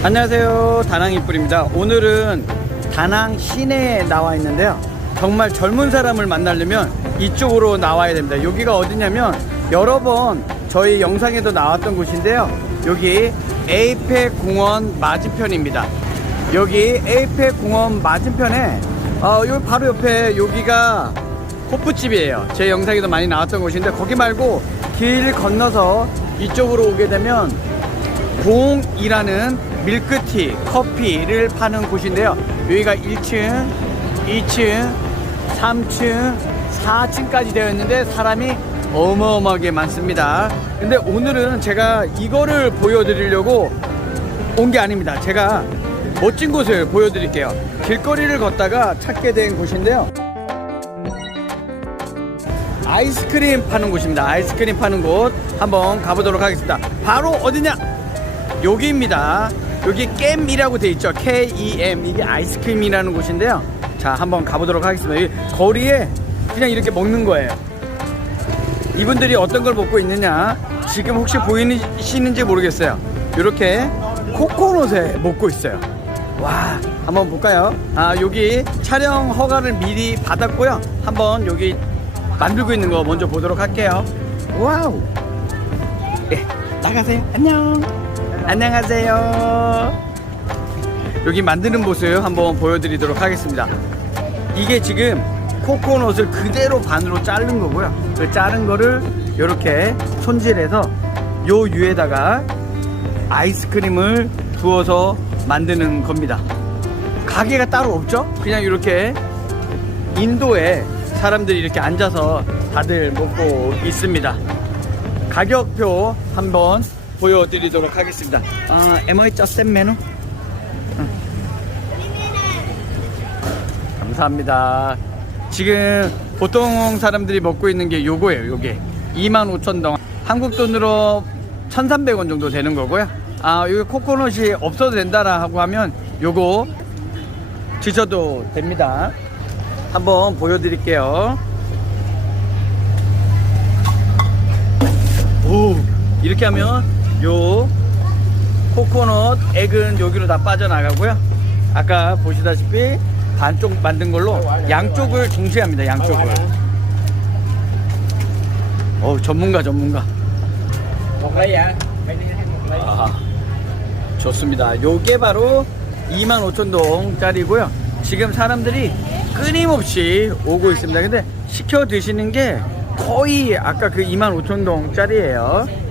안녕하세요. 다낭 이뿔입니다. 오늘은 다낭 시내에 나와 있는데요. 정말 젊은 사람을 만나려면 이쪽으로 나와야 됩니다. 여기가 어디냐면 여러 번 저희 영상에도 나왔던 곳인데요. 여기 에이펙 공원 맞은편입니다. 여기 에이펙 공원 맞은편에 어, 여기 바로 옆에 여기가 호프집이에요. 제 영상에도 많이 나왔던 곳인데 거기 말고 길 건너서 이쪽으로 오게 되면 공이라는 밀크티, 커피를 파는 곳인데요. 여기가 1층, 2층, 3층, 4층까지 되어 있는데 사람이 어마어마하게 많습니다. 근데 오늘은 제가 이거를 보여드리려고 온 게 아닙니다. 제가 멋진 곳을 보여드릴게요. 길거리를 걷다가 찾게 된 곳인데요. 아이스크림 파는 곳입니다. 아이스크림 파는 곳 한번 가보도록 하겠습니다. 바로 어디냐? 여기입니다. 여기 겜이라고 돼 있죠. K-E-M 이게 아이스크림이라는 곳인데요. 자, 한번 가보도록 하겠습니다. 여기 거리에 그냥 이렇게 먹는 거예요. 이분들이 어떤 걸 먹고 있느냐? 지금 혹시 보이시는지 모르겠어요. 이렇게 코코넛에 먹고 있어요. 와, 한번 볼까요? 아, 여기 촬영 허가를 미리 받았고요. 한번 여기 만들고 있는 거 먼저 보도록 할게요. 와우. 네, 나가세요. 안녕. 안녕하세요. 여기 만드는 모습 한번 보여드리도록 하겠습니다. 이게 지금 코코넛을 그대로 반으로 자른 거고요. 그 자른 거를 이렇게 손질해서 요 위에다가 아이스크림을 부어서 만드는 겁니다. 가게가 따로 없죠? 그냥 이렇게 인도에 사람들이 이렇게 앉아서 다들 먹고 있습니다. 가격표 한번 보여드리도록 하겠습니다. 아, am I just a? 응. 감사합니다. 지금 보통 사람들이 먹고 있는 게 요거예요, 요게. 25,000동. 한국 돈으로 1,300원 정도 되는 거고요. 아, 여기 코코넛이 없어도 된다라 하고 하면 요거 드셔도 됩니다. 한번 보여드릴게요. 오, 이렇게 하면 요 코코넛 액은 여기로 다 빠져나가고요. 아까 보시다시피 반쪽 만든 걸로 양쪽을 동시에 합니다. 양쪽을. 어, 전문가 전문가. 아, 좋습니다. 요게 바로 25,000동짜리고요. 지금 사람들이 끊임없이 오고 있습니다. 근데 시켜 드시는 게 거의 아까 그 25,000동짜리예요.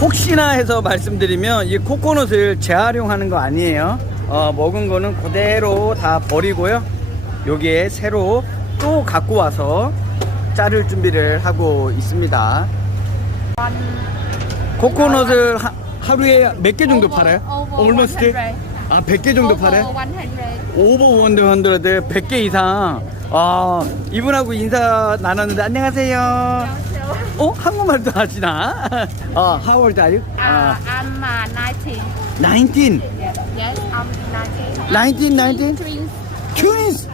혹시나 해서 말씀드리면 이 코코넛을 재활용하는 거 아니에요. 어, 먹은 거는 그대로 다 버리고요. 여기에 새로 또 갖고 와서 자를 준비를 하고 있습니다. 코코넛을 하, 하루에 몇 개 정도 팔아요? Almost? 아, 100개 정도 팔아요? 100. 오버 원더 헌드레드 100개 이상. 아, 이분하고 인사 나눴는데 안녕하세요. 어? 한국말도 하시나? 어, how old are you? Uh, I'm uh, 19. 19. Yes, I'm 19. 19, 19. Twins. Twins.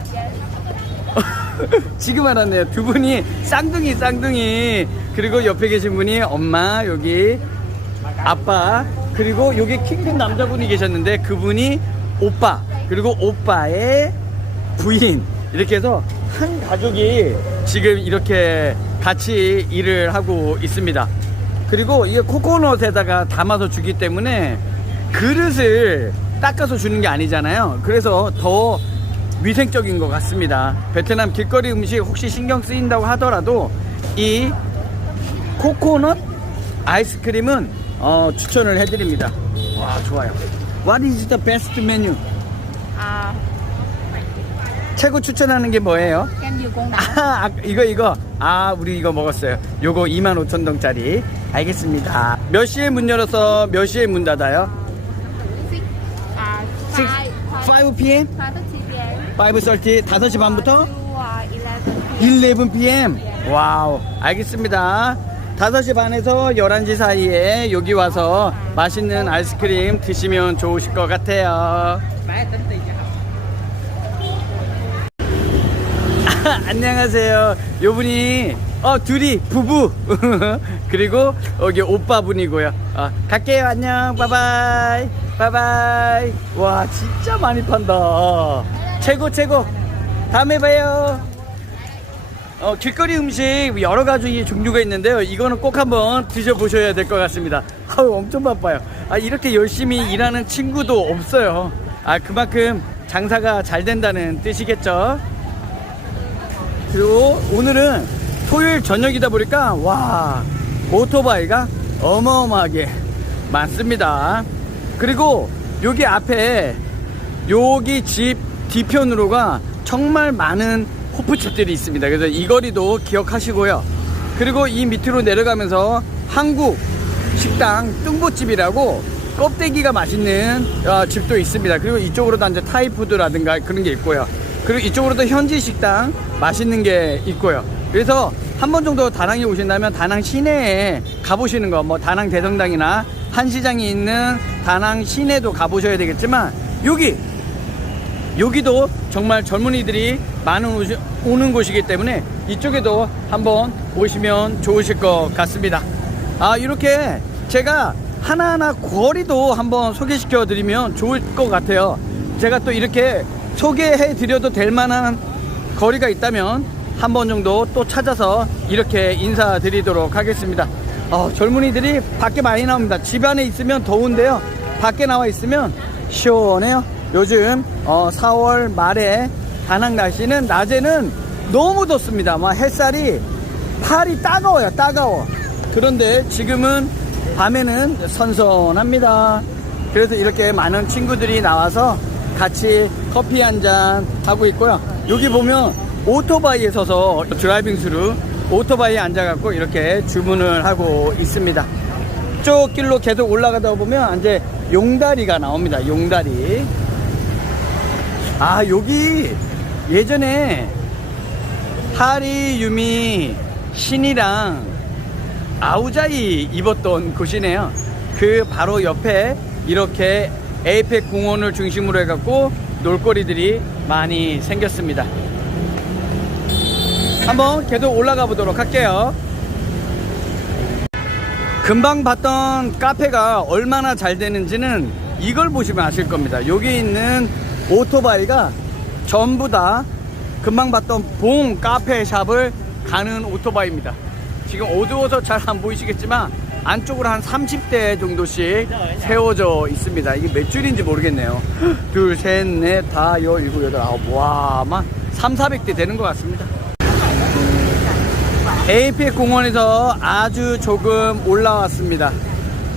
지금 알았네요. 두 분이 쌍둥이, 쌍둥이. 그리고 옆에 계신 분이 엄마, 여기 아빠, 그리고 여기 키 큰 남자분이 계셨는데 그분이 오빠, 그리고 오빠의 부인. 이렇게 해서 한 가족이 지금 이렇게 같이 일을 하고 있습니다. 그리고 이게 코코넛에다가 담아서 주기 때문에 그릇을 닦아서 주는 게 아니잖아요. 그래서 더 위생적인 것 같습니다. 베트남 길거리 음식 혹시 신경 쓰인다고 하더라도 이 코코넛 아이스크림은 어, 추천을 해드립니다. 와 좋아요. What is the best menu? Uh, 최고 추천하는 게 뭐예요? 아, 아, 이거 이거 아 우리 이거 먹었어요. 요거 25,000동짜리. 알겠습니다. 몇 시에 문 열어서 몇 시에 문 닫아요? Six. Uh, 6, five. 5 p.m. 5 to 5.30 p.m. 5시 반부터 To, uh, 11 p.m. 11 p.m. 와우, 알겠습니다. 5시 반에서 11시 사이에 여기 와서 맛있는 아이스크림 드시면 좋으실 것 같아요. 안녕하세요. 요 분이 어어 둘이 부부 그리고 여기 오빠분이고요 어, 갈게요 안녕 바이바이 바이바이 와 진짜 많이 판다 최고 최고 다음에 봐요 어, 길거리 음식 여러 가지 종류가 있는데요. 이거는 꼭 한번 드셔보셔야 될 것 같습니다. 아우, 엄청 바빠요. 아, 이렇게 열심히 일하는 친구도 없어요. 아, 그만큼 장사가 잘 된다는 뜻이겠죠. 그리고 오늘은 토요일 저녁이다 보니까, 와, 오토바이가 어마어마하게 많습니다. 그리고 여기 앞에 여기 집 뒤편으로가 정말 많은 호프집들이 있습니다. 그래서 이 거리도 기억하시고요. 그리고 이 밑으로 내려가면서 한국 식당 뚱보집이라고 껍데기가 맛있는 어, 집도 있습니다. 그리고 이쪽으로도 이제 타이푸드라든가 그런 게 있고요. 그리고 이쪽으로도 현지 식당 맛있는 게 있고요. 그래서 한 번 정도 다낭에 오신다면 다낭 시내에 가보시는 거, 뭐 다낭 대성당이나 한시장이 있는 다낭 시내도 가보셔야 되겠지만 여기 여기도 정말 젊은이들이 많은 오시, 오는 곳이기 때문에 이쪽에도 한번 오시면 좋으실 것 같습니다. 아, 이렇게 제가 하나하나 거리도 한번 소개시켜 드리면 좋을 것 같아요. 제가 또 이렇게 소개해 드려도 될 만한 거리가 있다면 한 번 정도 또 찾아서 이렇게 인사드리도록 하겠습니다. 어, 젊은이들이 밖에 많이 나옵니다. 집 안에 있으면 더운데요. 밖에 나와 있으면 시원해요. 요즘 어, 4월 말에 다낭 날씨는 낮에는 너무 덥습니다. 막 햇살이 팔이 따가워요. 따가워. 그런데 지금은 밤에는 선선합니다. 그래서 이렇게 많은 친구들이 나와서 같이 커피 한 잔 하고 있고요. 여기 보면 오토바이에 서서 드라이빙 스루 오토바이에 앉아갖고 이렇게 주문을 하고 있습니다. 쪽 길로 계속 올라가다 보면 이제 용다리가 나옵니다. 용다리. 아, 여기 예전에 하리 유미 신이랑 아우자이 입었던 곳이네요. 그 바로 옆에 이렇게 에이펙 공원을 중심으로 해갖고 놀거리들이 많이 생겼습니다. 한번 계속 올라가 보도록 할게요. 금방 봤던 카페가 얼마나 잘 되는지는 이걸 보시면 아실 겁니다. 여기 있는 오토바이가 전부 다 금방 봤던 봉 카페 샵을 가는 오토바이입니다. 지금 어두워서 잘 안 보이시겠지만 안쪽으로 한 30대 정도씩 세워져 있습니다. 이게 몇 줄인지 모르겠네요. 둘, 셋, 넷, 다, 열, 일곱, 여덟, 아홉. 와, 아마 3, 400대 되는 것 같습니다. APX 공원에서 아주 조금 올라왔습니다.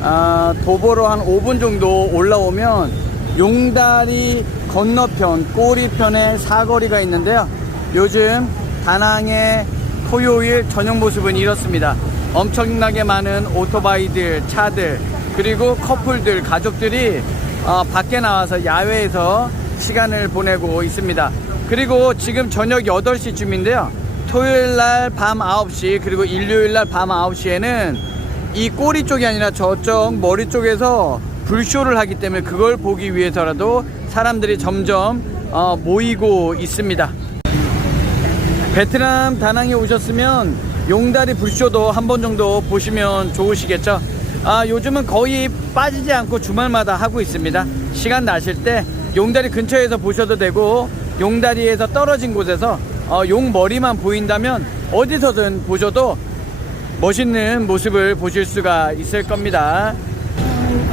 아, 도보로 한 5분 정도 올라오면 용다리 건너편, 꼬리편에 사거리가 있는데요. 요즘 다낭의 토요일 저녁 모습은 이렇습니다. 엄청나게 많은 오토바이들, 차들, 그리고 커플들, 가족들이 어, 밖에 나와서 야외에서 시간을 보내고 있습니다. 그리고 지금 저녁 8시쯤인데요. 토요일 날 밤 9시 그리고 일요일 날 밤 9시에는 이 꼬리 쪽이 아니라 저쪽 머리 쪽에서 불쇼를 하기 때문에 그걸 보기 위해서라도 사람들이 점점 어, 모이고 있습니다. 베트남 다낭에 오셨으면 용다리 불쇼도 한 번 정도 보시면 좋으시겠죠. 아, 요즘은 거의 빠지지 않고 주말마다 하고 있습니다. 시간 나실 때 용다리 근처에서 보셔도 되고 용다리에서 떨어진 곳에서 어, 용 머리만 보인다면 어디서든 보셔도 멋있는 모습을 보실 수가 있을 겁니다.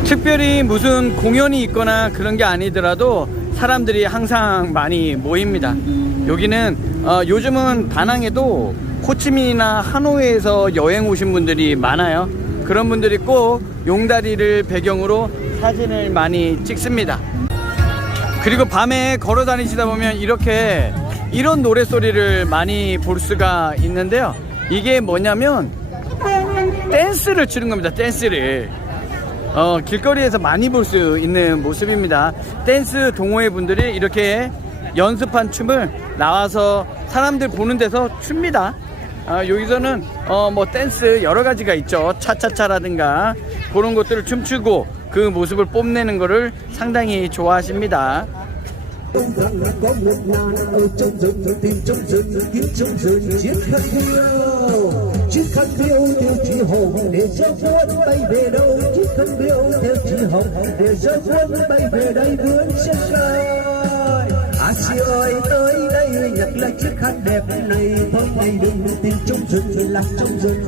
특별히 무슨 공연이 있거나 그런 게 아니더라도 사람들이 항상 많이 모입니다. 여기는 어, 요즘은 다낭에도 호치민이나 하노이에서 여행 오신 분들이 많아요. 그런 분들이 꼭 용다리를 배경으로 사진을 많이 찍습니다. 그리고 밤에 걸어 다니시다 보면 이렇게 이런 노래 소리를 많이 볼 수가 있는데요. 이게 뭐냐면 댄스를 추는 겁니다. 댄스를. 어, 길거리에서 많이 볼 수 있는 모습입니다. 댄스 동호회 분들이 이렇게 연습한 춤을 나와서 사람들 보는 데서 춥니다. 아, 여기서는 어, 뭐 댄스 여러 가지가 있죠. 차차차라든가 그런 것들을 춤추고 그 모습을 뽐내는 거를 상당히 좋아하십니다. Chị ơi tới đây nhặt lấy chiếc khăn đẹp này thôi mày đừng tìm trong rừng lạc trong rừng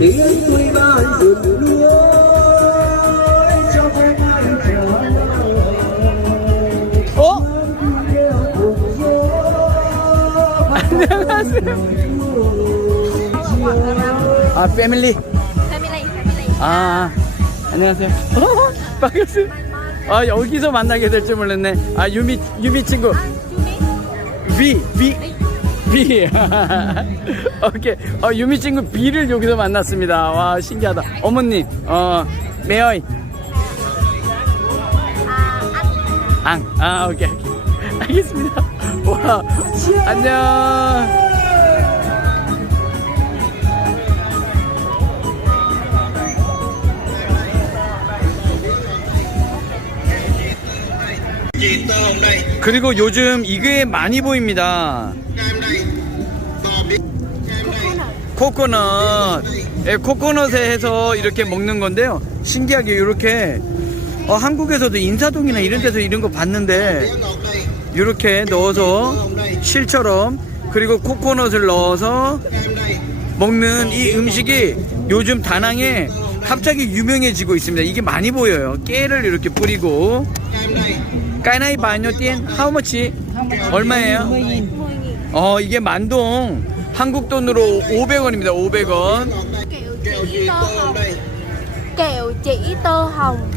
tiếng vui ban rừng lúa cho không ai chờ 어? 안녕하세요. 아, 패밀리. Family, family. 아, 안녕하세요. 어, 반갑습니다. 아, 여기서 만나게 될 줄 몰랐네. 아, 유미, 유미 친구. Mean? 비, 비, 비. 오케이. 어, 유미 친구 비를 여기서 만났습니다. 와, 신기하다. 어머님, 어, 메어이. À, anh. 앙. 아, 오케이. 알겠습니다. 와, 안녕. 그리고 요즘 이게 많이 보입니다. 코코넛. 예, 코코넛에 해서 이렇게 먹는 건데요. 신기하게 이렇게 어, 한국에서도 인사동이나 이런 데서 이런 거 봤는데 이렇게 넣어서 실처럼 그리고 코코넛을 넣어서 먹는 이 음식이 요즘 다낭에 갑자기 유명해지고 있습니다. 이게 많이 보여요. 깨를 이렇게 뿌리고 까나이 바뇨 띠엔 하우머치 얼마예요? 10.000. 어 이게 만동 한국 돈으로 500원입니다. 500원. Kẹo chỉ tơ tơ hồng hồng. đây, Kẹo chỉ tơ hồng.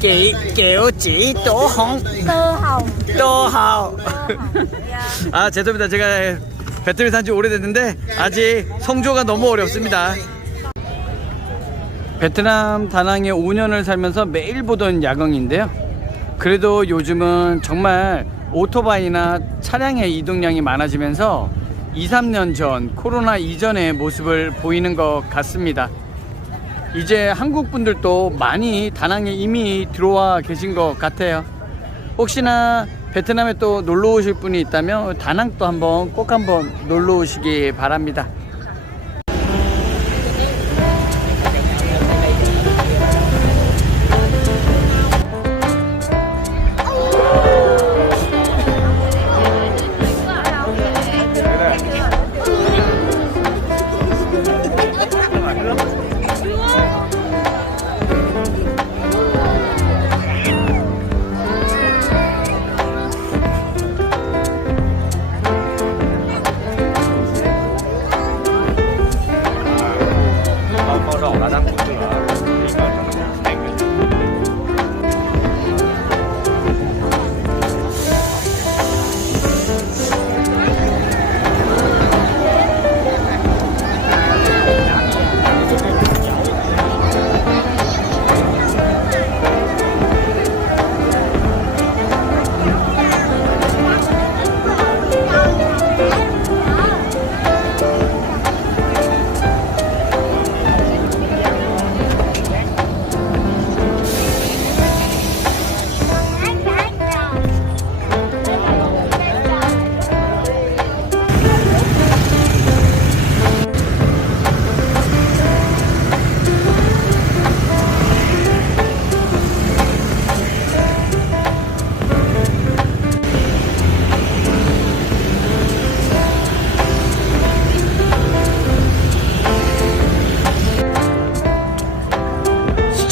개 개오지 또홍 Tơ hồng. 또 하오. Tơ hồng. Dạ. 아 죄송합니다. 제가 배터리 산지 오래됐는데 아직 성조가 너무 어렵습니다. 베트남 다낭에 5년을 살면서 매일 보던 야경인데요. 그래도 요즘은 정말 오토바이나 차량의 이동량이 많아지면서 2, 3년 전 코로나 이전의 모습을 보이는 것 같습니다. 이제 한국 분들도 많이 다낭에 이미 들어와 계신 것 같아요. 혹시나 베트남에 또 놀러 오실 분이 있다면 다낭 또 한번 꼭 한번 놀러 오시기 바랍니다.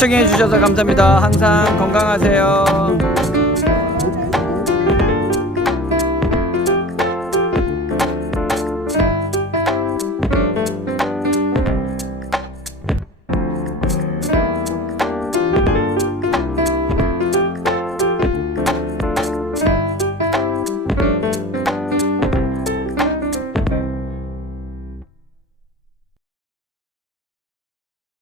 시청해 주셔서 감사합니다. 항상 건강하세요.